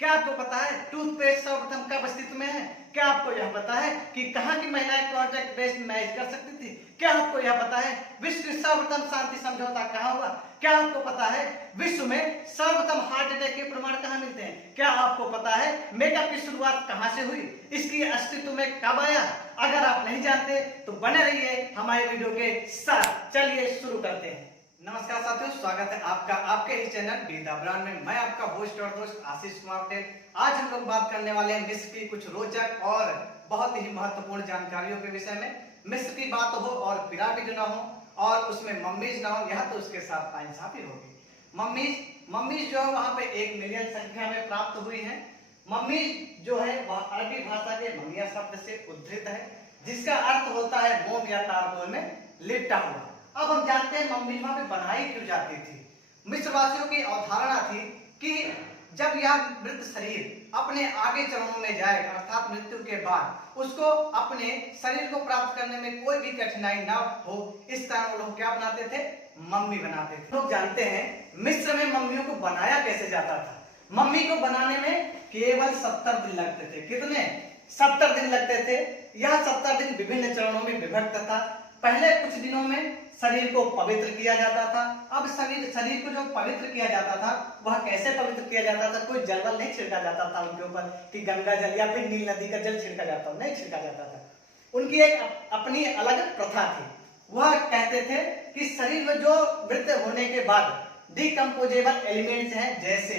क्या आपको पता है टूथपेस्ट सर्वप्रथम कब अस्तित्व में है? क्या आपको यह पता है कि कहाँ की महिलाएं कॉन्ट्रैक्ट बेस्ड मैरिज कर सकती थी? क्या आपको यह पता है विश्व में सर्वप्रथम शांति समझौता कहाँ हुआ? क्या आपको पता है विश्व में सर्वप्रथम हार्ट अटैक के प्रमाण कहाँ मिलते हैं? क्या आपको पता है मेकअप की शुरुआत कहाँ से हुई? इसकी अस्तित्व में कब आया? अगर आप नहीं जानते तो बने रहिए हमारे वीडियो के साथ। चलिए शुरू करते हैं। नमस्कार साथियों, स्वागत है आपका आपके इस चैनल गीता ब्रांड में। मैं आपका होस्ट और दोस्त आशीष कुमार पटेल। आज हम लोग बात करने वाले हैं मिस्र की कुछ रोचक और बहुत ही महत्वपूर्ण जानकारियों के विषय में। मिस्र की बात हो और पिरामिड ना हो और उसमें मम्मीज ना हो, यह तो उसके साथ नाइंसाफी होगी। मम्मीज जो है वहां पे 1 मिलियन संख्या में प्राप्त हुई है। मम्मीज जो है वह अरबी भाषा के ममिया शब्द से उद्धृत है, जिसका अर्थ होता है मोम या तारकोल में लिपटा हुआ। अब हम जानते हैं मम्मी वहां पे बनाई क्यों जाती थी। मिस्रवासियों की अवधारणा थी कि जब यह मृत शरीर अपने आगे चरणों में जाए अर्थात मृत्यु के बाद उसको अपने शरीर को प्राप्त करने में कोई भी कठिनाई ना हो, इस कारण लोग क्या बनाते थे? मम्मी बनाते थे। लोग जानते हैं मिस्र में मम्मियों को बनाया कैसे जाता था। मम्मी को बनाने में केवल 70 दिन लगते थे। कितने? 70 दिन लगते थे। यह 70 दिन विभिन्न चरणों में विभक्त था। पहले कुछ दिनों में शरीर को पवित्र किया जाता था। अब शरीर को जो पवित्र किया जाता था वह कैसे पवित्र किया जाता था? कोई जल नहीं छिड़का जाता था उनके ऊपर कि गंगा जल या फिर नील नदी का जल छिड़का जाता, नहीं छिड़का जाता था। उनकी एक अपनी अलग प्रथा थी। वह कहते थे कि शरीर में जो मृत्यु होने के बाद डिकम्पोजेबल एलिमेंट्स हैं, जैसे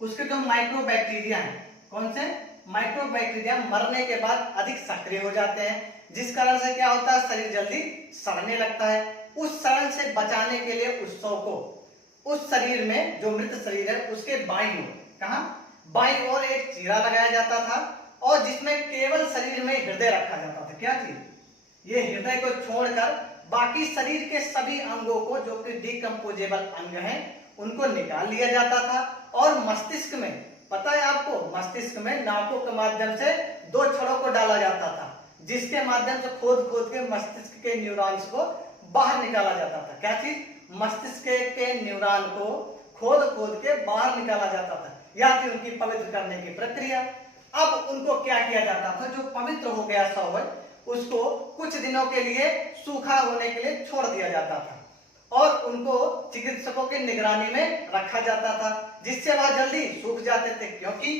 उसके जो माइक्रोबैक्टीरिया हैं, कौन से माइक्रोबैक्टीरिया मरने के बाद अधिक सक्रिय हो जाते हैं, जिस कारण से क्या होता है? शरीर जल्दी सड़ने लगता है। उस सड़न से बचाने के लिए उस शव को उस शरीर में जो मृत शरीर है उसके बाईं ओर, कहां? बाईं ओर एक चीरा लगाया जाता था और जिसमें केवल शरीर में हृदय रखा जाता था। क्या चीज? ये हृदय को छोड़कर बाकी शरीर के सभी अंगों को, जो कि डिकम्पोजेबल अंग हैं, उनको निकाल लिया जाता था। और मस्तिष्क में, पता है आपको, मस्तिष्क में नाकों के माध्यम से 2 छड़ों को डाला जाता था, जिसके माध्यम से खोद खोद के मस्तिष्क के न्यूरॉन्स को बाहर निकाला जाता था। क्या चीज? मस्तिष्क के न्यूरॉन को खोद खोद के बाहर निकाला जाता था। यह थी उनकी पवित्र करने की प्रक्रिया। अब उनको क्या किया जाता था? जो पवित्र हो गया शव है उसको कुछ दिनों के लिए सूखा होने के लिए छोड़ दिया जाता था और उनको चिकित्सकों की निगरानी में रखा जाता था, जिससे वह जल्दी सूख जाते थे। क्योंकि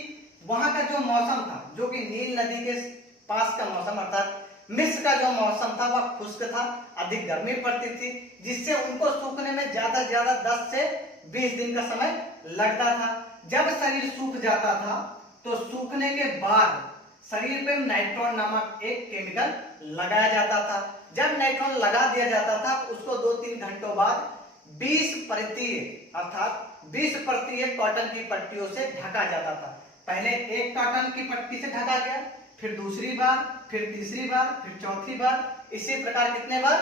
वहां का जो मौसम था, जो कि नील नदी के पास का मौसम अर्थात मिस्र का जो मौसम था वह खुश्क था, अधिक गर्मी पड़ती थी, जिससे उनको सूखने में ज्यादा से ज्यादा 10 से 20 दिन का समय लगता था। जब शरीर सूख जाता था तो सूखने के बाद शरीर पे नाइट्रोन नामक एक केमिकल लगाया जाता था। जब नाइट्रोन लगा दिया जाता था उसको 2-3 घंटों बाद 20 परतीय अर्थात 20 परतीय कॉटन की पट्टियों से ढका जाता था। पहले एक कॉटन की पट्टी से ढका गया, फिर दूसरी बार, फिर तीसरी बार, फिर चौथी बार, इसी प्रकार कितने बार?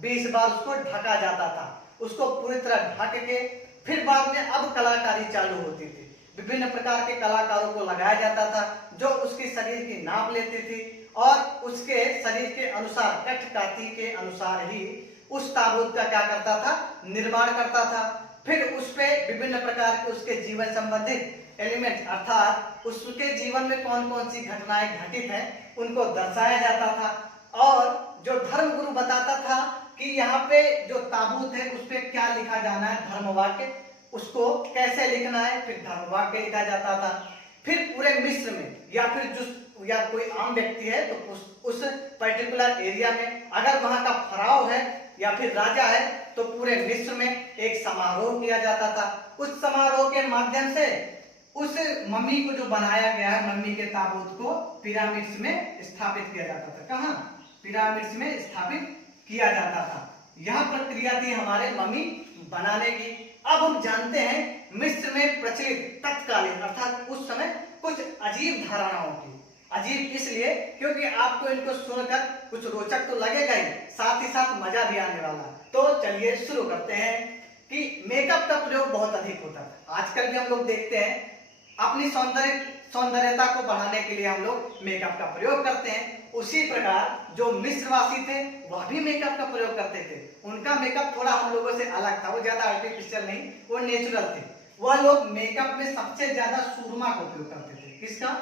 20 बार उसको ढका जाता था। उसको पूरी तरह ढक के फिर बाद में अब कलाकारी चालू होती थी। विभिन्न प्रकार के कलाकारों को लगाया जाता था जो उसके शरीर की नाप लेती थी और उसके शरीर के अनुसार, कठकाठी के अनुसार ही उस ताबूत का क्या करता था? निर्माण करता था। फिर उस पे विभिन्न प्रकार के उसके जीवन संबंधित एलिमेंट अर्थात उसके जीवन में कौन कौन सी घटनाएं घटित हैं उनको दर्शाया जाता था। और जो धर्म गुरु बताता था कि यहाँ पे जो ताबूत है उस पे क्या लिखा जाना है, धर्म वाक्य, उसको कैसे लिखना है, फिर धर्म वाक्य लिखा जाता था। फिर पूरे मिस्र में या फिर जो या कोई आम व्यक्ति है तो उस पर्टिकुलर एरिया में अगर वहां का फराव है या फिर राजा है तो पूरे मिस्र में एक समारोह किया जाता था। उस समारोह के माध्यम से उस मम्मी को जो बनाया गया है, मम्मी के ताबूत को पिरामिड्स में स्थापित किया जाता था। कहां? पिरामिड्स में स्थापित किया जाता था। यह प्रक्रिया थी हमारे मम्मी बनाने की। अब हम जानते हैं मिस्र में प्रचलित तत्कालीन अर्थात उस समय कुछ अजीब धारणाओं की। अजीब इसलिए क्योंकि आपको इनको सुनकर कुछ रोचक तो लगेगा ही, साथ ही साथ मजा भी आने वाला। तो चलिए शुरू करते हैं कि मेकअप का प्रयोग बहुत अधिक होता था। आजकल भी हम लोग देखते हैं अपनी सौंदर्यता को बढ़ाने के लिए हम लोग मेकअप का प्रयोग करते हैं। उसी प्रकार जो मिस्रवासी थे वह भी मेकअप का प्रयोग करते थे। उनका मेकअप थोड़ा हम लोगों से अलग था, वो ज्यादा आर्टिफिशियल नहीं, वो नेचुरल थे। वह लोग मेकअप में सबसे ज्यादा सुरमा का उपयोग करते थे। किसका?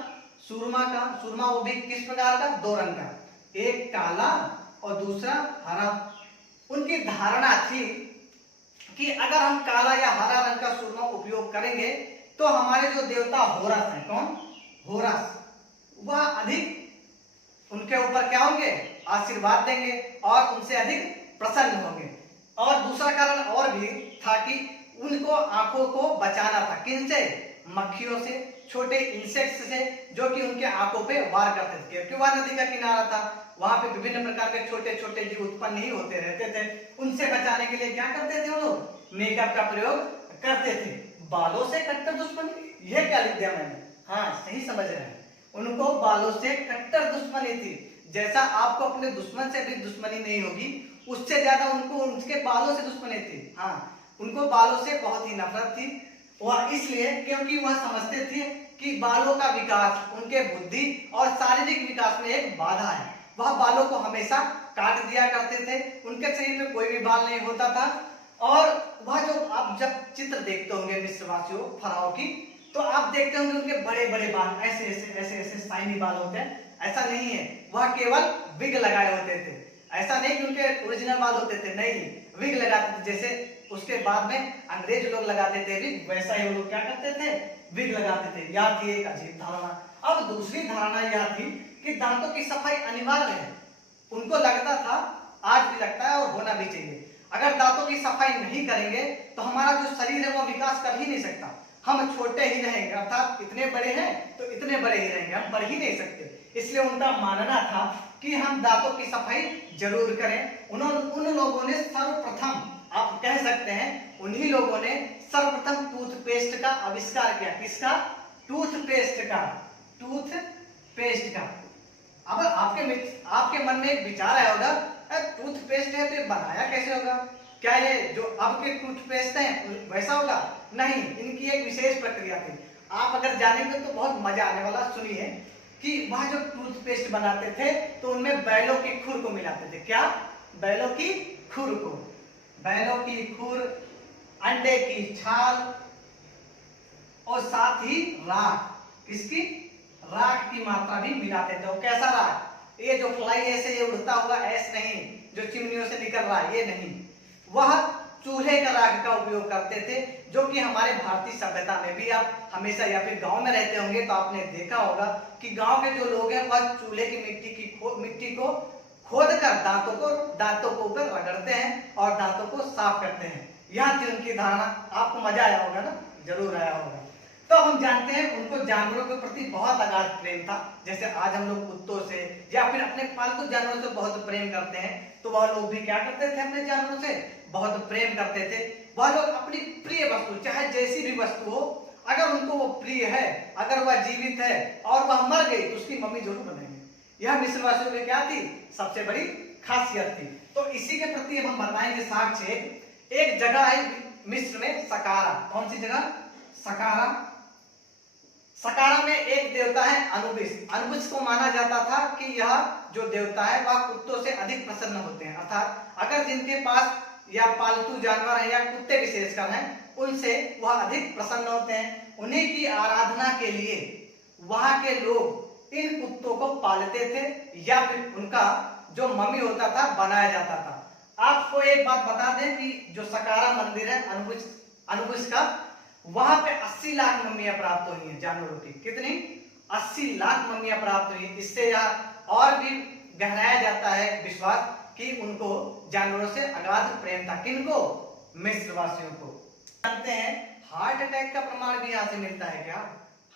सुरमा का। सुरमा वो भी किस प्रकार का? 2 रंग का, एक काला और दूसरा हरा। उनकी धारणा थी कि अगर हम काला या हरा रंग का सुरमा उपयोग करेंगे तो हमारे जो देवता होरस हैं, कौन? होरस, वह अधिक उनके ऊपर क्या होंगे? आशीर्वाद देंगे और उनसे अधिक प्रसन्न होंगे। और दूसरा कारण और भी था कि उनको आंखों को बचाना था। किनसे? मक्खियों से, छोटे इंसेक्ट्स से, जो कि उनके आंखों पे वार करते थे। क्योंकि वह नदी का किनारा था, वहां पे विभिन्न प्रकार के छोटे छोटे जीव उत्पन्न ही होते रहते थे। उनसे बचाने के लिए क्या करते थे वो लोग? मेकअप का प्रयोग करते थे। बालों से कट्टर दुश्मनी, यह क्या लिख दिया मैंने? हाँ, सही समझ रहे हैं। उनको बालों से कट्टर दुश्मनी थी। जैसा आपको अपने दुश्मन से भी दुश्मनी नहीं होगी, उससे ज्यादा उनको उनके बालों से दुश्मनी थी। हाँ, उनको बालों से बहुत ही नफरत थी। वह इसलिए क्योंकि वह समझते थे कि बालों का विकास उनके बुद्धि और शारीरिक विकास में एक बाधा है। वह बालों को हमेशा काट दिया करते थे। उनके शरीर में कोई भी बाल नहीं होता था। और वह जो आप जब चित्र देखते होंगे मिस्रवासियों फराओ की, तो आप देखते होंगे उनके बड़े बड़े बाल ऐसे ऐसे ऐसे ऐसे शाइनी बाल होते हैं। ऐसा नहीं है, वह केवल विग लगाए होते थे। ऐसा नहीं कि उनके ओरिजिनल बाल होते थे, नहीं, विग लगाते थे। जैसे उसके बाद में अंग्रेज लोग लगाते थे विग, वैसा ही वो लोग क्या करते थे? विग लगाते थे। यह थी एक अजीब धारणा। अब दूसरी धारणा यह थी कि दांतों की सफाई अनिवार्य है। उनको लगता था, आज भी लगता है और होना भी चाहिए, अगर दांतों की सफाई नहीं करेंगे तो हमारा जो शरीर है वो विकास कर ही नहीं सकता। हम छोटे ही रहेंगे, अर्थात इतने बड़े हैं तो इतने बड़े ही रहेंगे, हम बढ़ ही नहीं सकते। इसलिए उनका मानना था कि हम दांतों की सफाई जरूर करें। उन लोगों ने सर्वप्रथम, आप कह सकते हैं उन्हीं लोगों ने सर्वप्रथम टूथपेस्ट का आविष्कार किया। किसका? टूथपेस्ट का। टूथपेस्ट का। अब आपके मन में एक विचार आया होगा, टूथपेस्ट है तो ये बनाया कैसे होगा? क्या ये जो अब के टूथपेस्ट हैं वैसा होगा? नहीं, इनकी एक विशेष प्रक्रिया थी। आप अगर जानेंगे तो बहुत मजा आने वाला। सुनिए कि वह जो टूथपेस्ट बनाते थे तो उनमें बैलों की खुर को मिलाते थे। क्या? बैलों की खुर को। बैलों की खुर, अंडे की छाल और साथ ही राख। किसकी? राख की मात्रा भी मिलाते थे। और कैसा राख? ये जो फ्लाई ऐसे ये उड़ता हुआ ऐस नहीं, जो चिमनियों से निकल रहा है, ये नहीं। वह चूल्हे का राख का उपयोग करते थे, जो कि हमारे भारतीय सभ्यता में भी आप हमेशा या फिर गांव में रहते होंगे तो आपने देखा होगा कि गांव के जो लोग हैं वह चूल्हे की मिट्टी को खोद कर दांतों को ऊपर रगड़ते हैं और दांतों को साफ करते हैं। यह थी उनकी धारणा। आपको मजा आया होगा ना? जरूर आया होगा। तो हम जानते हैं उनको जानवरों के प्रति बहुत अगाध प्रेम था। जैसे आज हम लोग कुत्तों से या फिर अपने पालतू जानवरों से बहुत प्रेम करते हैं, तो वह लोग भी क्या करते थे? अपने जानवरों से बहुत प्रेम करते थे। वह लोग अपनी प्रिय वस्तु, चाहे जैसी भी वस्तु हो, अगर उनको वो प्रिय है, अगर वह जीवित है और वह मर गई तो उसकी मम्मी जरूर बनाएंगे। यह मिस्रवासियों की क्या थी? सबसे बड़ी खासियत थी। तो इसी के प्रति हम बताएंगे साक्ष्य। एक जगह है मिस्र में, सकारा। कौन सी जगह? सकारा। सकारा में एक देवता है अनुबिस। अनुबिस को माना जाता था कि यह जो देवता है वह कुत्तों से अधिक प्रसन्न होते हैं। अर्थात अगर जिनके पास या पालतू जानवर है या कुत्ते विशेषकर हैं, उनसे वह अधिक प्रसन्न होते हैं। उन्हीं की आराधना के लिए वहां के लोग इन कुत्तों को पालते थे या फिर उनका जो मम्मी होता था बनाया जाता था। आपको एक बात बता दें कि जो सकारा मंदिर है अनुबिस का, वहां पे 80 लाख मम्मियां प्राप्त हुई हैं जानवरों की। कितनी? 80 लाख मम्मियां प्राप्त हुई। इससे यह और भी गहराया जाता है विश्वास कि उनको जानवरों से अगाध प्रेम था। किनको? मिस्रवासियों को। जानते हैं हार्ट अटैक का प्रमाण भी यहाँ से मिलता है क्या?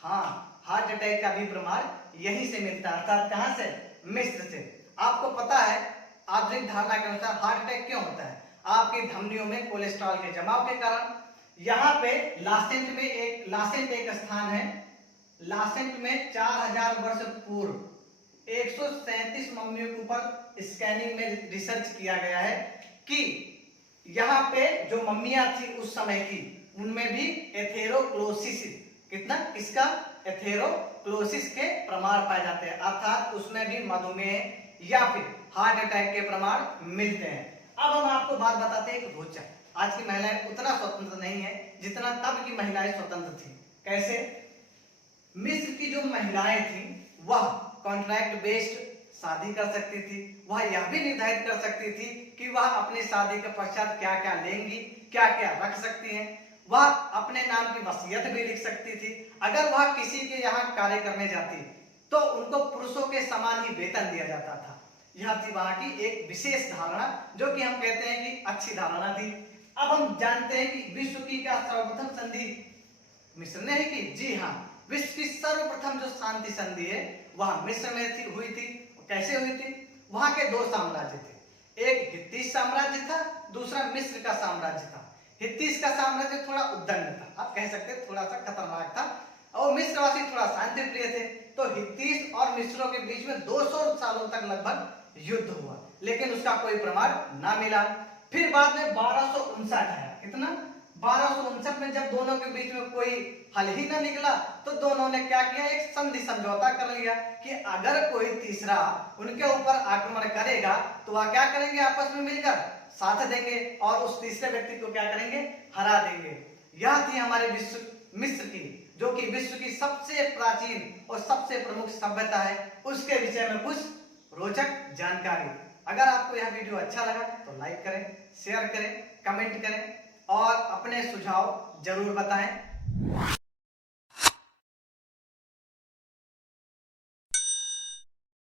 हाँ, हार्ट अटैक का भी प्रमाण यहीं से मिलता है। अर्थात कहां से? मिस्र से। आपको पता है आधुनिक धारणा के अनुसार हार्ट अटैक क्यों होता है? आपकी धमनियों में कोलेस्ट्रॉल के जमाव के कारण। यहाँ पे लासेंट एक स्थान है। लासेंट में 4000 वर्ष पूर्व 137 मम्मियों के ऊपर स्कैनिंग में रिसर्च किया गया है कि यहाँ पे जो मम्मियां थी उस समय की, उनमें भी एथेरोक्लोसिस, कितना? इसका एथेरोक्लोसिस के प्रमाण पाए जाते हैं। अर्थात उसमें भी मधुमेह या फिर हार्ट अटैक के प्रमाण मिलते हैं। अब हम आपको बात बताते हैं एक रोचक। आज की महिलाएं उतना स्वतंत्र नहीं है जितना तब की महिलाएं स्वतंत्र थी। कैसे? मिस्र की जो महिलाएं थी वह कॉन्ट्रैक्ट बेस्ड शादी कर सकती थी। वह यह भी निर्धारित कर सकती थी कि वह अपनी शादी के पश्चात क्या क्या लेंगी, क्या क्या रख सकती हैं। वह अपने नाम की वसीयत भी लिख सकती थी। अगर वह किसी के यहाँ कार्य करने जाती तो उनको पुरुषों के समान ही वेतन दिया जाता था। यह थी वहां की एक विशेष धारणा, जो कि हम कहते हैं कि अच्छी धारणा थी। अब हम जानते हैं कि विश्व की क्या सर्वप्रथम संधि मिस्र ने ही की। जी हाँ, विश्व की सर्वप्रथम जो शांति संधि है वह मिस्र में हुई थी। कैसे हुई थी? वहां के दो साम्राज्य थे, एक हित्तीस साम्राज्य था, दूसरा मिस्र का साम्राज्य था। हित्तीस का साम्राज्य थोड़ा उद्दंड था, आप कह सकते हैं थोड़ा सा खतरनाक था, और मिस्रवासी थोड़ा शांति प्रिय थे। तो हित्तीस और मिस्रों के बीच में 200 सालों तक लगभग युद्ध हुआ, लेकिन उसका कोई प्रमाण ना मिला। फिर बाद में 1259 आया। कितना? 1259 में जब दोनों के बीच में कोई हल ही ना निकला तो दोनों ने क्या किया, एक संधि समझौता कर लिया कि अगर कोई तीसरा उनके ऊपर आक्रमण करेगा तो वह क्या करेंगे, आपस में मिलकर साथ देंगे और उस तीसरे व्यक्ति को क्या करेंगे, हरा देंगे। यह थी हमारे मिस्र की, जो कि विश्व की सबसे प्राचीन और सबसे प्रमुख सभ्यता है, उसके विषय में कुछ रोचक जानकारी। अगर आपको यह वीडियो अच्छा लगा तो लाइक करें, शेयर करें, कमेंट करें और अपने सुझाव जरूर बताएं।